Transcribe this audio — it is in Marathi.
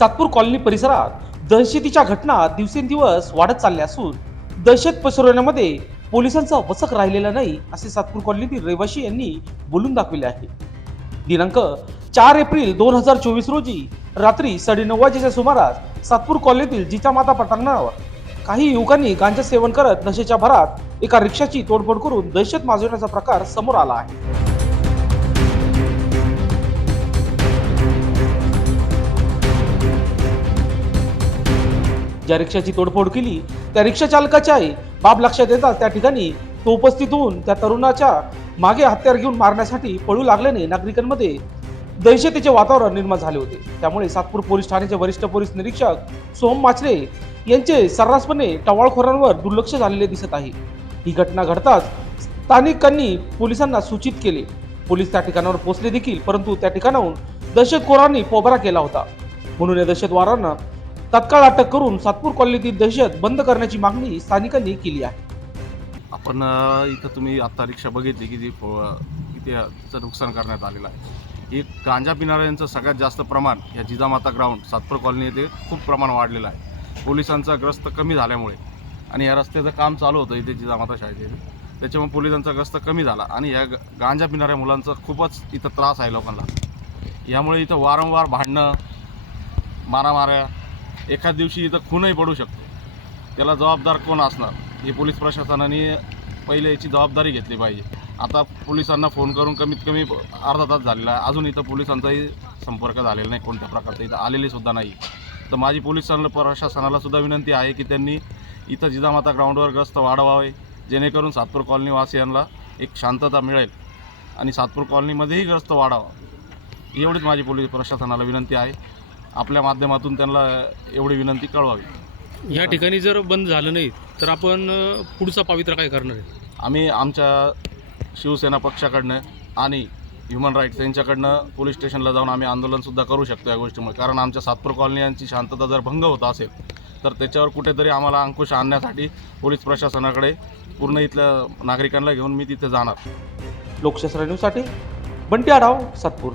सातपूर कॉलनी परिसरात दहशतीच्या घटना दिवसेंदिवस वाढत चालल्या असून दहशत पसरवण्यामध्ये पोलिसांचा वचक राहिलेला नाही असे सातपूर कॉलनीतील रहिवाशी यांनी बोलून दाखविले आहे. दिनांक चार एप्रिल दोन हजार चोवीस रोजी रात्री साडेनऊ वाजेच्या सुमारास सातपूर कॉलनीतील जिजामाता पटांगणावर काही युवकांनी गांजा सेवन करत नशेच्या भरात एका रिक्षाची तोडफोड करून दहशत माजवण्याचा प्रकार समोर आला आहे. ज्या रिक्षाची तोडफोड केली त्या रिक्षा चालकाची आई बाब लक्षात येतात त्या ठिकाणी तो उपस्थित होऊन त्या तरुणाच्या मागे हत्यार घेऊन मारण्यासाठी पळू लागल्याने नागरिकांमध्ये दहशतीचे वातावरण निर्माण झाले होते. त्यामुळे सातपूर पोलीस ठाण्याचे वरिष्ठ पोलीस निरीक्षक सोहम माचरे यांचे सर्रासपणे टवाळखोरांवर दुर्लक्ष झालेले दिसत आहे. ही घटना घडताच स्थानिकांनी पोलिसांना सूचित केले. पोलीस त्या ठिकाणावर पोहोचले देखील परंतु त्या ठिकाणाहून दहशतखोरांनी पोबरा केला होता. म्हणून या दहशतवारांना तत्काळ अटक करून सातपूर कॉलनीतील दहशत बंद करण्याची मागणी स्थानिकांनी केली आहे. आपण इथं तुम्ही आता रिक्षा बघितली की जी प- नुकसान करण्यात आलेलं आहे. हे गांजा पिणाऱ्यांचं सगळ्यात जास्त प्रमाण या जिजामाता ग्राउंड सातपूर कॉलनी येथे खूप प्रमाण वाढलेलं आहे. पोलिसांचा ग्रस्त कमी झाल्यामुळे आणि या रस्त्याचं काम चालू होतं इथे जिजामाता शाळेचे. त्याच्यामुळे पोलिसांचा ग्रस्त कमी झाला आणि या ग- गांजा पिणाऱ्या मुलांचा खूपच इथं त्रास आहे लोकांना. यामुळे इथं वारंवार भांडणं मारामाऱ्या एखाद दिवशी इथं खूनही पडू शकतो. त्याला जबाबदार कोण असणार? हे पोलीस प्रशासनाने पहिले याची जबाबदारी घेतली पाहिजे. आता पोलिसांना फोन करून कमीत कमी अर्धा तास झालेला आहे. अजून इथं पोलिसांचाही संपर्क झालेला नाही. कोणत्या प्रकारचा इथं आलेली सुद्धा नाही. तर माझी पोलिसांना प्रशासनाला सुद्धा विनंती आहे की त्यांनी इथं जिजामाता ग्राउंडवर ग्रस्त वाढवावे. जेणेकरून सातपूर कॉलनीवासियांना एक शांतता मिळेल आणि सातपूर कॉलनीमध्येही ग्रस्त वाढावा. एवढीच माझी पोलीस प्रशासनाला विनंती आहे. आपल्या माध्यमातून त्यांना एवढी विनंती कळवावी. या ठिकाणी जर बंद झालं नाही तर आपण पुढचा पावित्रा काय करणार आहे? आम्ही आमच्या शिवसेना पक्षाकडनं आणि ह्युमन राईट्स यांच्याकडनं पोलीस स्टेशनला जाऊन आम्ही आंदोलनसुद्धा करू शकतो या गोष्टीमुळे. कारण आमच्या सातपूर कॉलनी यांची शांतता जर भंग होत असेल तर त्याच्यावर कुठेतरी आम्हाला अंकुश आणण्यासाठी पोलीस प्रशासनाकडे पूर्ण इथल्या नागरिकांना घेऊन मी तिथे जाणार. लोकशास्त्र न्यूजसाठी बंटी आढाव सातपूर.